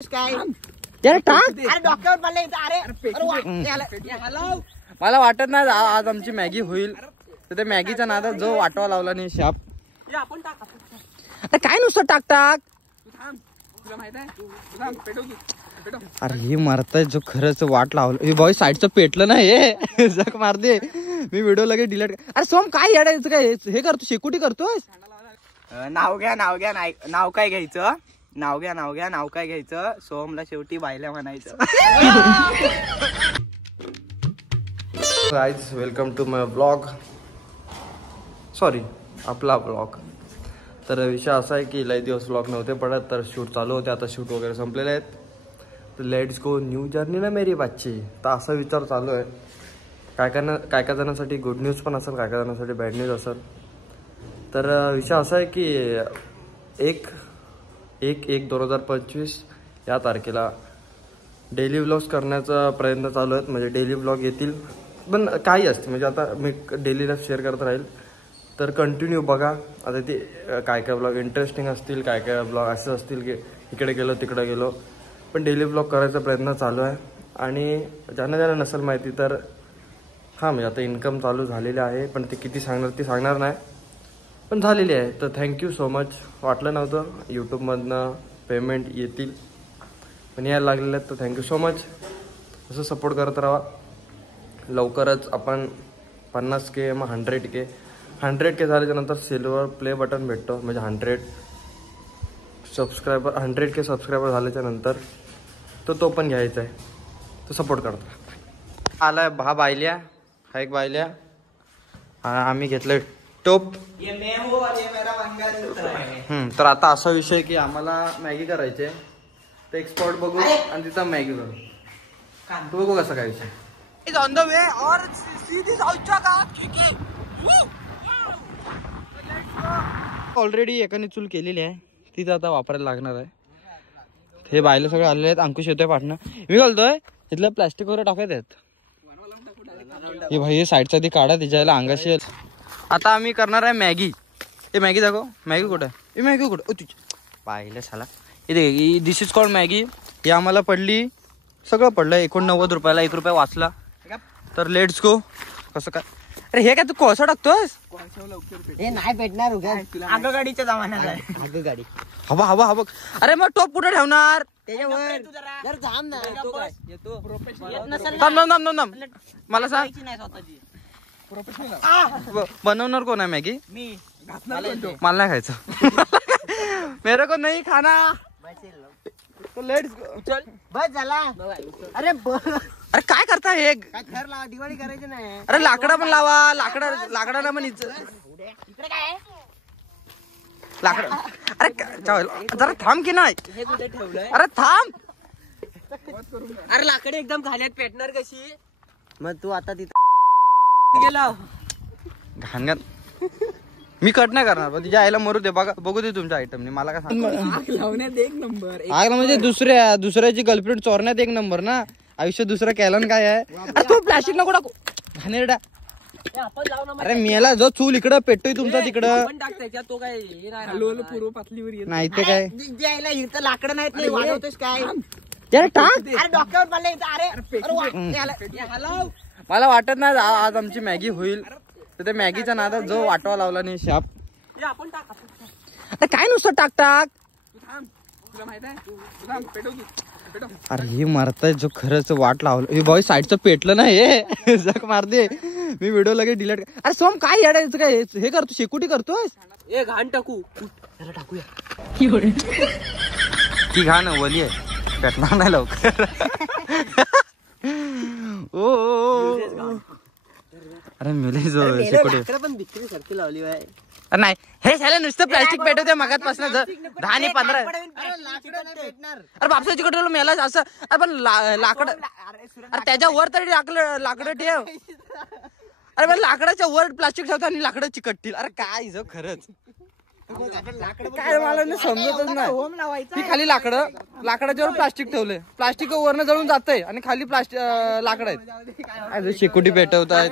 मला वाटत नाही आज आमची मॅगी होईल, तर त्या मॅगीच्या नादात जो वाटवा लावला नाही शाप. अरे काय नुसतं टाक टाक. अरे हे मारताय जो खरंच वाट लावलं. हे बॉय साईडचं पेटलं नाही हे जग मारते. मी व्हिडिओ लगेच डिलीट. अरे सोम काय येडायचं काय हे करतो, शेकोटी करतोय. नाव घ्या नाव काय घ्यायचं, नाव काय घ्यायचं. सोमला शेवटी बायला म्हणायचं. Guys welcome to my blog, sorry आपला ब्लॉग. तर विषय असा आहे की लई दिवस ब्लॉग नव्हते पडत, तर शूट चालू होते. आता शूट वगैरे संपलेले आहेत. तर लेट्स गो न्यू जर्नी ना मेरी बच्ची. तर असा विचार चालू आहे. काय काय जणांसाठी गुड न्यूज पण असेल, काय काय जणांसाठी बॅड न्यूज असेल. तर विषय असा आहे की 1/1/2025 या तारखेला डेली व्लॉग्स करण्याचा प्रयत्न चालू आहेत. म्हणजे डेली व्लॉग येतील, पण काही असते म्हणजे आता मी डेली लाईफ शेअर करत राहील. तर कंटिन्यू बघा. आता ते काय काय ब्लॉग इंटरेस्टिंग असतील, काय काय ब्लॉग असे असतील की इकडे गेलो तिकडे गेलो, पण डेली ब्लॉग करायचा प्रयत्न चालू आहे. आणि ज्यांना नसेल माहिती तर हां, म्हणजे आता इन्कम चालू झालेली आहे, पण ते किती सांगणार ते सांगणार नाही, पण झालेली आहे. तर थँक्यू सो मच. वाटलं नव्हतं यूट्यूबमधनं पेमेंट येतील, पण यायला लागलेलं आहेत. तर थँक्यू सो मच. असं सपोर्ट करत राहा. लवकरच आपण 50K मग 100K झाल्याच्यानंतर सिल्वर प्ले बटन भेटतो. म्हणजे 100K सबस्क्रायबर झाल्याच्यानंतर तो पण घ्यायचा आहे. तो सपोर्ट करतो. आलाय हा बायल्या, हा एक बायल्या. आम्ही घेतलंय टोप. तर आता असा विषय की आम्हाला मॅगी करायची आहे. तर एक स्पॉट बघू आणि तिथं मॅगी करू. तू बघू कसा काय विषय. ऑन द वे और ऑलरेडी एकाने चूल केलेली आहे, तिथं आता वापरायला लागणार आहे. हे बायले सगळे आलेले आहेत. अंकुश येतोय पाठणं. मी घालतोय इथलं प्लॅस्टिक वगैरे टाकायचं आहेत. हे भाई साईडचा ती काढा, तिच्याला अंगाशी. आता आम्ही करणार आहे मॅगी. हे मॅगी दाखव. मॅगी कुठं आहे? मॅगी कुठं? तुझी पाहिलं साला. इथे दिस इज कॉल्ड मॅगी. ही आम्हाला पडली, सगळं पडलं 89 रुपयाला. 1 रुपया वाचला. तर लेट्स गो. कसं काय? अरे हे काय तू कोळसा टाकतोस? हे नाही भेटणार आगगाडीच्या जमान्यात आहे. आगगाडी हवा हवा हवा. अरे मग टोप कुठे ठेवणार? मला सांग, बनवणार कोण आहे मॅगी? मला नाही खायचं. मेरे को नाही खाना. Let's go. चल बस झाला. अरे काय करता हे? दिवाळी करायची नाही. अरे लाकडा पण लावा. लाकडाला पण इकडे काय लाकड. अरे जरा थांब की नाही. अरे थांब. अरे लाकडे एकदम खाल्यात पेटणार कशी? मग तू आता तिथे गेला घाणघाण. मी कट नाही करणार, पण तिच्या आईला मरू दे. बघू दे तुमच्या आयटमनी. मला काय सांग. आग लावण्यात एक नंबर. आग म्हणजे दुसऱ्याची गर्लफ्रेंड चोरण्यात एक नंबर ना. आयुष्य दुसरं केलं काय आहे? अरे तू प्लास्टिक नको टाकू घाणेरडा. अरे मेला जो चूल इकडं पेटतोय तुमचा तिकडं. तो काय पूर्व पातळीवर नाही ते काय लाकडं नाहीत वाढवतोस काय? टाक. अरे मला वाटत नाही आज आमची मॅगी होईल, तर त्या मॅगीच्या नादात जो वाटवा लावला नाही शाप. काय नुसतं टाक टाक. अरे हे मारताय जो खरंच वाट लावलं. हे बॉय साईडचं पेटलं नाही हे जग मारते. मी व्हिडिओ लगेच डिलीट. अरे सोम काय येडायचं काय हे करतो, शेकोटी करतोस. ए घाण टाकू. टाकूया. ती घाण वली आहे, पेटणार नाही लवकर. अरे मेले जो शेकोटी पण बिक्री सारखी लावली आहे. नाही हे झालं नुसतं प्लास्टिक पेटवते मगातपासून 10 आणि 15. अरे बापसा तिकडे मेला असं. अरे पण लाकड. अरे त्याच्यावर तरी लाकडं ठेव. अरे पण लाकडाच्या वर प्लास्टिक ठेवतो आणि लाकडं चिकटतील. अरे काय जो खरंच काय मला समजतच नाही. ती खाली लाकडाच्या वर प्लास्टिक ठेवलंय. प्लास्टिक वरनं जळून जातंय आणि खाली लाकड आहेत. शेकोटी पेटवत आहेत.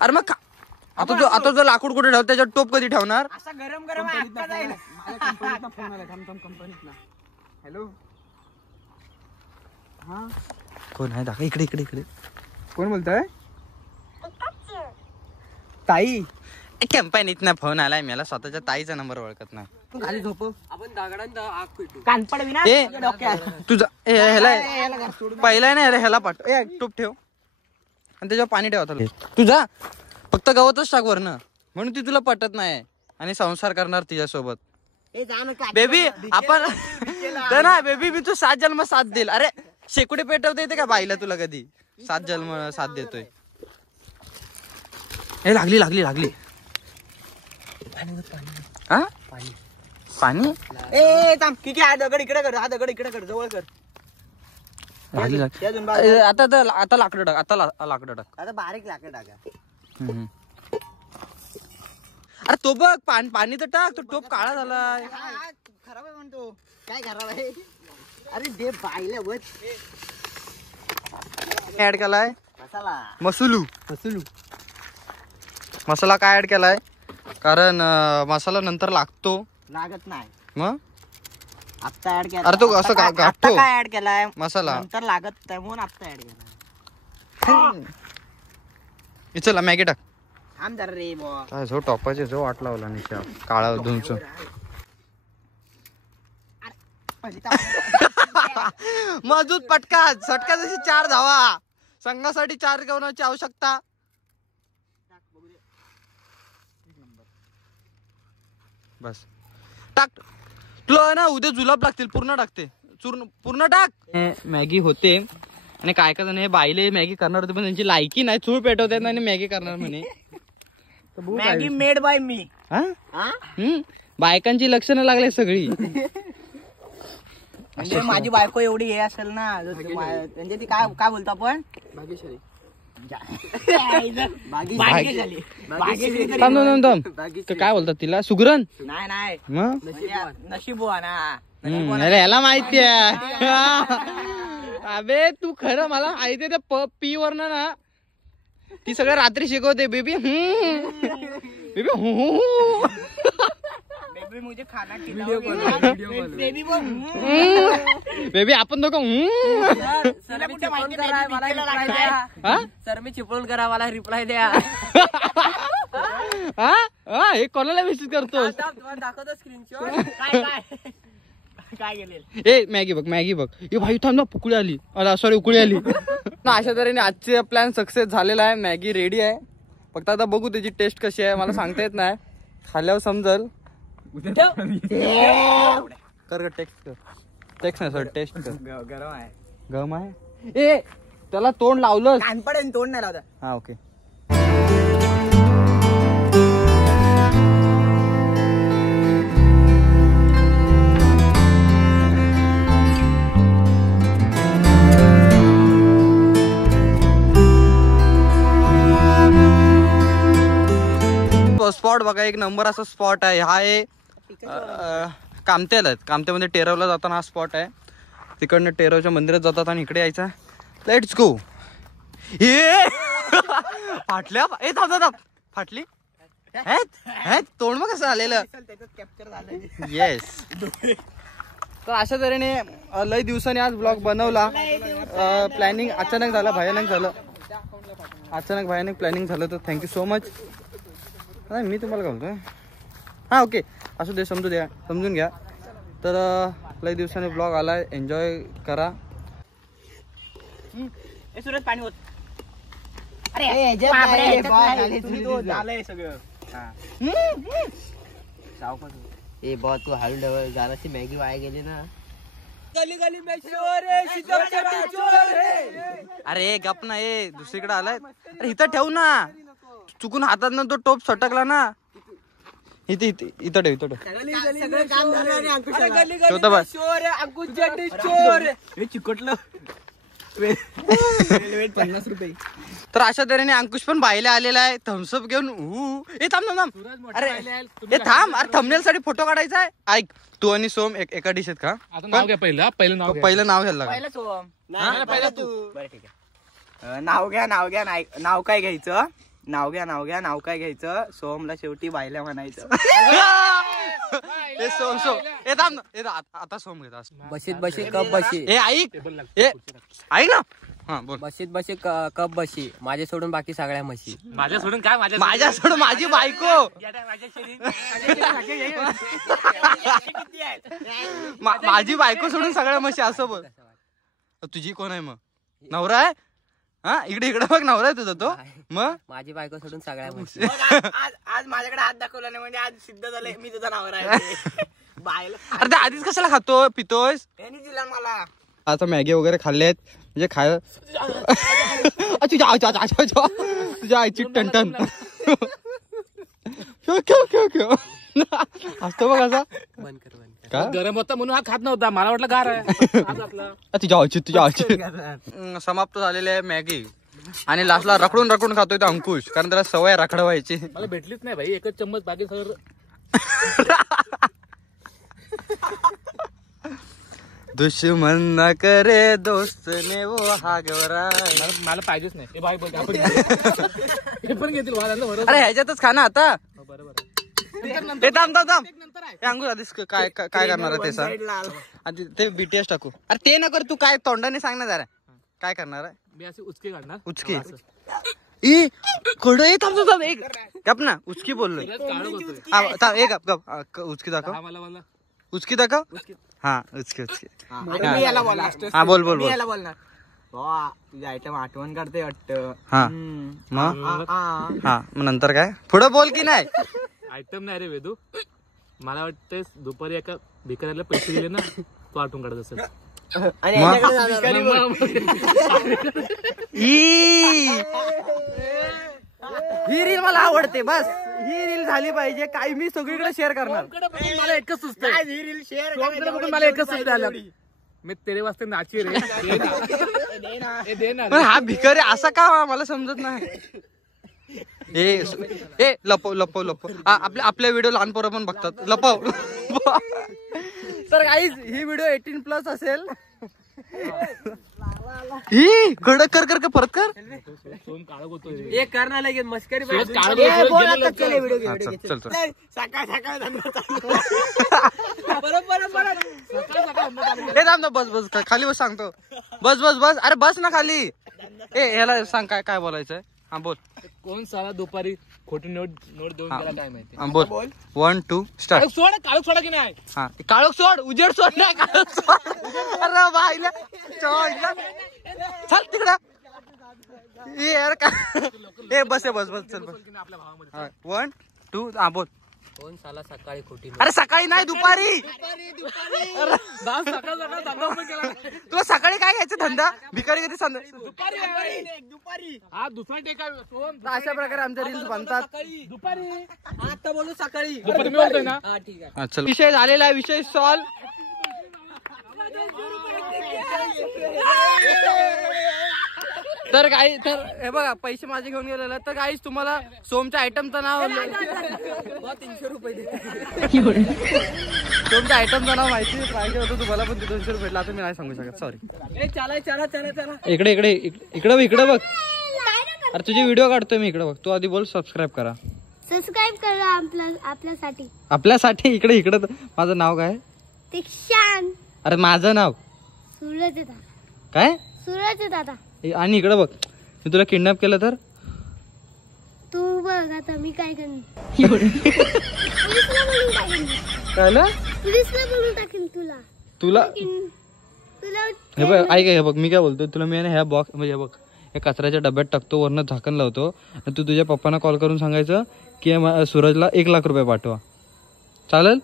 अरे मग आता जो लाकूड कुठे ठेवत त्याच्यावर टोप कधी ठेवणार? गरम गरम हॅलो हा कोण आहे दाखवा इकडे इकडे इकडे कोण बोलतोय ताई कंपनीत ना फोन आलाय मला स्वतःच्या ताईचा नंबर ओळखत नाही तू खाली झोप आपण दगडांत आग पेटू कानपड विना ए डोक्यात तुझा ह्याला पहिला नाही अरे ह्याला पाठ ए टूप ठेव आणि त्याच्यावर पाणी ठेवा तुझा फक्त गवतच टाक वरनं म्हणून ती तुला पटत नाही आणि संसार करणार तिच्यासोबत बेबी आपण ना बेबी मी तू 7 जन्म साथ देईल अरे शेकुडे पेटवता येते का बाईला तुला कधी 7 जन्म साथ देतोय हे लागली लागली लागली हा पाणी ए थांब किती हा दगड इकडे कर हा दगड इकडे कर जवळ कर लागली आता लाकडं टाक आता लाकडं टाक आता बारीक लाकड टाका अरे तो बघ पाणी तर टाक तो टोप काळा झालाय खराब आहे म्हणतो काय खराब आहे अरे दे बाईला बघ ऍड केलाय मसाला मसूलू मसाला काय ऍड केलाय कारण मसाला नंतर लागतो लागत नाही मग आत्ता ऍड केला अरे तो असं गाठतो काय ऍड केलाय मसाला नंतर लागत नाही म्हणून आत्ता ऍड केला चला मॅगी टाक थांब जरा रे बॉ काय जो टॉपाचे जो वाट लावला नाही काळा धुंच मजूत पटका सटका जशी 4 धावा संघासाठी 4 गवनाची आवश्यकता बस टाक तुला ना उद्या जुलाब लागतील पूर्ण टाकते पूर्ण टाक मॅगी होते आणि काय काय जण हे बाईले मॅगी करणार होते पण त्यांची लायकी नाही चूळ पेटवतात आणि मॅगी करणार म्हणे मॅगी मेड बाय मी बायकांची लक्षणं लागले सगळी म्हणजे माझी बायको एवढी हे असेल ना म्हणजे ती काय काय बोलतो आपण भाग्यशाली काय बोलतात तिला सुगरण नाही नाही मग नशीबवा ना याला माहिती आहे अबे तू खरं मला माहिती त्या पी वर ना ती सगळं रात्री शिकवते बेबी बेबी बेबी मुझे खाना बेबी आपण दोघं सर मी चिपळून करा मला रिप्लाय द्या हे कोणाला मेसेज करतो दाखवतो स्क्रीनशॉट काय गेले ए मॅगी बघ ए भाई थांब ना पुकळी आली सॉरी उकळी आली ना अशा तऱ्हेने आजचे प्लॅन सक्सेस झालेला आहे मॅगी रेडी आहे फक्त आता बघू त्याची टेस्ट कशी आहे मला सांगता येत नाही खाल्ल्यावर समजल कर टेक्स्ट नाही सर टेस्ट कर गरम आहे ए त्याला तोंड लावलं कानपड तोंड नाही लावता हा ओके स्पॉट बघा एक नंबर असा स्पॉट आहे हा आहे कामत्याला कामत्यामध्ये टेरवला जाताना हा स्पॉट आहे तिकडनं टेरवच्या मंदिरात जातात आणि इकडे यायचा लेट्स गो हे फाटल्या ए थांब फाटली तोंड मग कसं आलेलं येस तर अशा तऱ्हेने लय दिवसांनी आज ब्लॉग बनवला प्लॅनिंग अचानक झालं भयानक प्लॅनिंग झालं तर थँक्यू सो मच नाही मी तुम्हाला काय बोलतोय हां ओके असू दे समजून घ्या तर लय दिवसांनी ब्लॉग आलाय एन्जॉय करा सुरत पाणी होत ए बॉ तू हळू डबल जराशी मॅगी वाया गेली ना गली में अरे गप ना ए दुसरीकडे आलाय अरे इथं ठेवू ना चुकून हातात ना तो टोप सटकला ना इथं ठेव चिकटलं 50 रुपये तर अशा तऱ्हेने अंकुश पण बाहेर आलेला आहे थम्सअप घेऊन थांब अरे थांब अरे थंबनेल साठी फोटो काढायचा आहे ऐक तू आणि सोम एका डिशेत का पहिलं नाव घ्यायला नाव काय घ्यायचं नाव घ्या नाव काय घ्यायचं. सोहमला शेवटी बायला म्हणायचं. ए सोम सोम ए थांब ना. ए आता सोम घेता. बशीत कप बशी. ए ऐक ना. हा बोल. बशीत कप बशी. माझे सोडून बाकी सगळ्या म्हशी. माझ्या सोडून काय माझ्या सोडून माझी बायको. माझी बायको सोडून सगळ्या म्हशी असं बोल. तुझी कोण आहे मग? नवरा आहे. हा इकडे बघ नवरा आहे तुझा तो. मग माझी बायको सोडून सगळ्या म्हशी. आज माझ्याकडे हात दाखवला नाही म्हणजे आज सिद्ध झालंय मी तुझा नवरा आहे. बायला अरे ते आधीच कशाला खातो पितोयस? त्यांनी दिला मला. आता मॅगी वगैरे खाल्ले आहेत म्हणजे खाय तुझ्या आईची टनटन. असतो बघ असा. का गरम होता म्हणून हा खात नव्हता. मला वाटलं गार आहे. तुझ्या आईची समाप्त झालेली आहे मॅगी आणि लास्टला रखडून खातोय तो अंकुश कारण त्याला सवय रखडवायची. मला भेटलीच नाही भाई. एकच चम्मच बाकी सर. दुश्मन न करे दोस्त ने वो हागवरा. मला पाहिजेच नाही. हे भाई बोलते आपण हे पण घेतील. अरे ह्याच्यातच खा ना आता. बरोबर. अंकुश आधीच काय करणार आहे ते सांग. ते बीटीएस टाकू. अरे ते न कर तू. काय तोंडाने सांग ना जरा काय करणार आहे. मी अशी उचकी काढणार. उचकी ई कडे थांब एक गप ना. उचकी बोललोय. एक गप उचकी दाखव. उचकी दाखव. हा उचकी मी याला बोलणार. हा बोल मी याला बोलणार. तुझ्या आयटम आठवण करते वाटतं. हा मग हा मग नंतर काय पुढे बोल की नाही. आयटम नाही रे वेदू. मला वाटतं दुपारी एका भिकाऱ्याला पैसे दिले ना तो आठवण काढत असेल. ही रील मला आवडते. बस ही रील झाली पाहिजे. काही मी सगळीकडे शेअर करणार. मला एकच सुचतंय. मला एकच सुचतंय आलं. मी तेरे वाजते नाची रे. दे ना. पण हा भिकारी असा का मला समजत नाही. ए लपव आपल्या व्हिडिओ लहान पोरं पण बघतात. लपव. तर गाईज ही व्हिडिओ 18+ असेल. ही कडक कर परत कर. सोम काळग होतोय. एक करणार लगेच मस्करी. हे थांब ना. बस खाली बस सांगतो. बस अरे बस ना खाली. ए ह्याला सांग काय बोलायचंय. हा बोल. कोण साला दुपारी खोटी नोट देऊन गेला काय माहिती. बोल 1 2 स्टार्ट. काळोख सोडा की नाही. हा काळोख सोड. उजेड सोड नाही. काळोख सोड. अरे बाईला चल तिकडं. यार का ए बस चल आपल्या भावामध्ये. 1 2 हा बोल. कोण साला सकाळी खोटी. अरे सकाळी नाही दुपारी. तुला सकाळी काय घ्यायचं धंदा. भिकारी कधी दुपारी हा दुसरा टेका. अशा प्रकारे आमच्या रील्स बनतात. दुपारी आता बोलू सकाळी. दुपारी मी बोलतोय ना. हा ठीक आहे. चल विषय झालेला आहे. विषय सॉल्व. तर काही तर हे बघा पैसे माझे घेऊन गेलेले. तर काही तुम्हाला सोमच्या आयटमचं नाव 300 रुपये सोमच्या आयटमचं नाव माहिती पाहिजे होतं तुम्हाला पण ते 200 रुपये भेटला. आता मी नाही सांगू शकत. सॉरी. चला इकडे बघ. अरे तुझे व्हिडिओ काढतोय मी. इकडे बघ. तू आधी बोल सबस्क्राईब करा. सबस्क्राईब करा आपल्यासाठी. इकडे माझं नाव काय. दीक्षांत. अरे माझं नाव सूरज दादा. काय. सूरज दादा. आणि इकडे बघ. मी तुला किडनॅप केलं तर तू बघ आता मी काय करणार. पोलिसला बोलून टाकेन तुला. हे बघ ऐक. हे बघ मी काय बोलतो तुला. मी ह्या बॉक्स म्हणजे बघ हे कचऱ्याच्या डब्यात टाकतो. वरनं झाकण लावतो. आणि तू तुझ्या पप्पांना कॉल करून सांगायचं की सूरजला 1 लाख रुपये पाठवा. चालेल.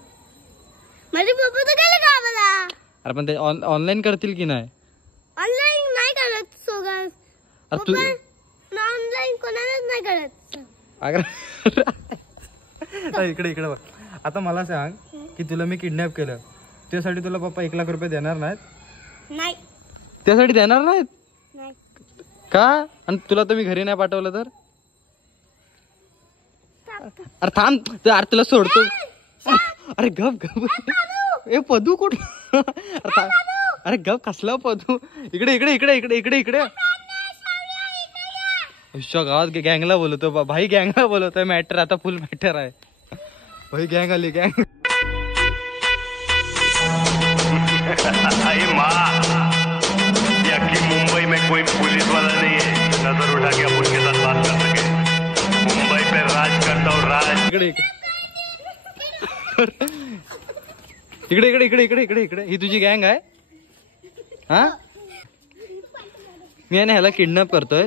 माझे पप्पा तर काय का मला. अरे पण ते ऑनलाईन करतील की नाही. ऑनलाईन नाही करत सोगस. अरे तू ऑनलाईन कोणालाच नाही करत. इकडे बघ. आता मला सांग की तुला मी किडनॅप केलं त्यासाठी तुला पप्पा 1 लाख रुपये देणार नाहीत. नाही. त्यासाठी देणार नाहीत नाही. का. आणि तुला तर मी घरी नाही पाठवलं तर. अरे थांब. अरे तुला सोडतो. अरे गप. ए पदू कुठं. अरे गप कसला पदू. इकडे उश्या गावात गँगला बोलवतो भाई, गँगला बोलवतोय. मॅटर आता फुल मॅटर आहे भाई. गँग आली गँग. मुंबई में कोई पुलिस वाला नहीं है नजर उठा के अपन के साथ बात कर सके. मुंबई पे राज करता हूँ राज. इकडे इकडे इकडे इकडे इकडे इकडे इकडे ही तुझी गँग आहे. हा मी ह्याला किडनॅप करतोय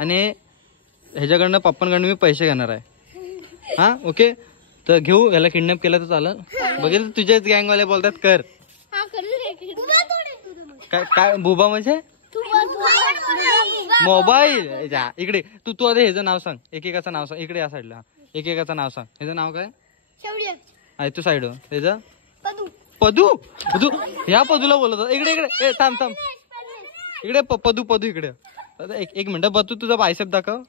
आणि ह्याच्याकडनं पप्पांकडनं मी पैसे घेणार आहे. हा ओके तर घेऊ. ह्याला किडनॅप केलं तर चालेल. बघेल तुझेच गँगवाले बोलतात कर. काय बुबा म्हणजे मोबाईल. इकडे तू तू आता ह्याचं नाव सांग. एकेकाचं नाव सांग. इकडे या साईडला एकेकाचं नाव सांग. ह्याचं नाव काय आहे तू साईड. त्याचं पदू. पदू ह्या पदूला बोलत. इकडे इकडे थांब थांब इकडे पदू पदू इकडे. एक मिनिट बदू तुझा बायसेप दाखव.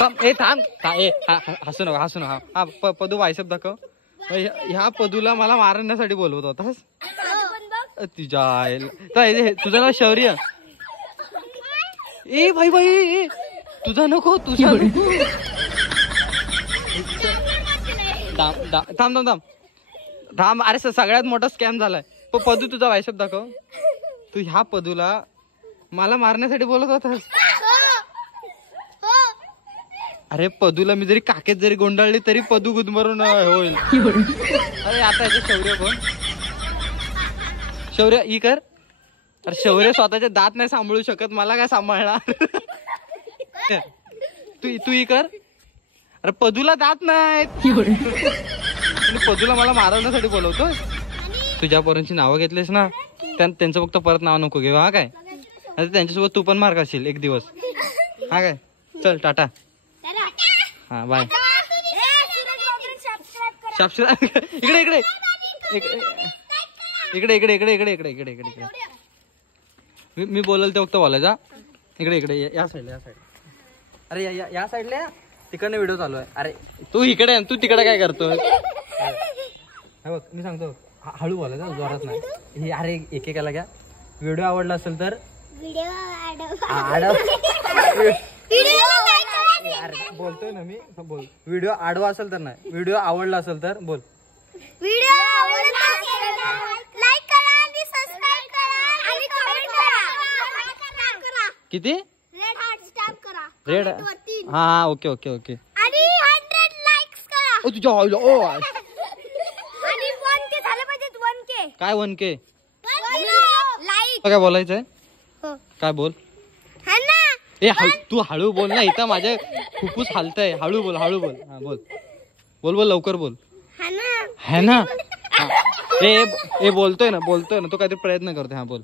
थांब थांब हसू नको हसू नको. हा पदू बायसेप दाखव. ह्या पदूला मला मारण्यासाठी बोलवत होतास. तुझ्या तुझं नाव शौर्य. ए भाई भाई तुझा नको तुझा नको. थांब थांब थांब थांब. अरे सगळ्यात मोठा स्कॅम झालाय. पदू तुझा बायसेप दाखव. तू ह्या पदूला मला मारण्यासाठी बोलत होतास. अरे पदूला मी जरी काकेत जरी गोंडाळली तरी पदू गुदमरून होईल. अरे आता याचे शौर्य कोण. शौर्य ई कर. अरे शौर्य स्वतःचे दात नाही सांभाळू शकत मला काय सांभाळणार. तू ई कर. अरे पदूला दात नाही. पदूला मला मारवण्यासाठी बोलवतो. तुझ्या पोरांची नावं घेतलीस ना त्यांचं फक्त परत नाव नको घेऊ. हा काय त्यांच्यासोबत तू पण मार खाशील एक दिवस. हा काय चल टाटा. हा बाय. सबस्क्राईब इकडे इकडे इकडे इकडे इकडे इकडे इकडे इकडे इकडे इकडे. मी बोलल ते फक्त बोलायचा. इकडे इकडे या साईडला या साईड. अरे या साईडला तिकडनं व्हिडिओ चालू आहे. अरे तू इकडे तू तिकडे काय करतो. बघ मी सांगतो हळू बोलायचा जोरात नाही. अरे एकेकाला घ्या. व्हिडिओ आवडला असेल तर बोलतोय ना मी. बोल. व्हिडिओ आडवा असेल तर नाही. व्हिडिओ आवडला असेल तर बोल. व्हिडिओ आवडला लाईक करा आणि सबस्क्राइब करा आणि कमेंट करा. किती रेड हार्ट स्टॅम्प करा. रेड हा हा ओके ओके ओके. आणि 100 लाईक्स करा. ओ तुझ्या ओ आणि 1K झालं पाहिजे. 1K काय 1K लाईक. काय बोलायचंय. हो काय बोल. हा ना ए तू हळू बोल ना. इथं माझ्या फुफ्फुस हालतंय. हळू बोल हळू बोल. हा बोल बोल बोल लवकर बोल. हा ना है ना. ए बोलतोय ना तो काहीतरी प्रयत्न करतोय. हा बोल.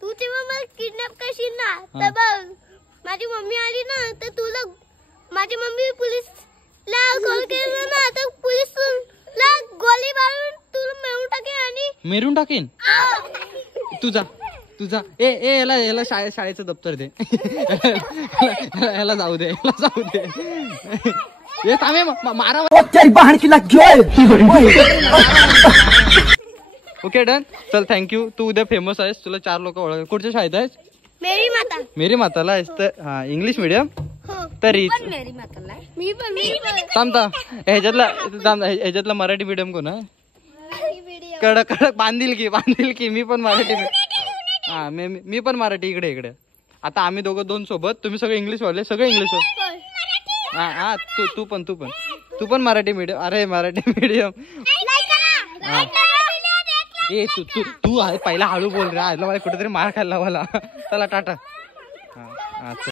तू जेव्हा मला किडनॅप करशील ना तर बघ माझी मम्मी आली ना तर तुला माझी मम्मी पोलिसला कॉल केला ना तर पोलिसला गोळी मारून तुला मेरून टाकेन. आणि मेरून टाकेन. तुझा ए याला शाळेचं दप्तर दे. याला जाऊ दे ये थांबे मारा. ओके डन चल थँक्यू. तू उद्या फेमस आहेस. तुला 4 लोक ओळख. कुठच्या शाळेत आहेस. मेरी माताला आहेस तर हा इंग्लिश मिडियम तरी ह्याच्यातला मराठी मिडियम कोण आहे. कडक बांधील की मी पण मराठी. हा मी पण मराठी. इकडे आता आम्ही दोघं 2 सोबत. तुम्ही सगळे इंग्लिश वाले सगळे इंग्लिश. हा तू पण मराठी मिडियम. अरे मराठी मिडियम. ए तू पहिला हळू बोल रे. मला कुठेतरी मार खायला मला. चला टाटा. हा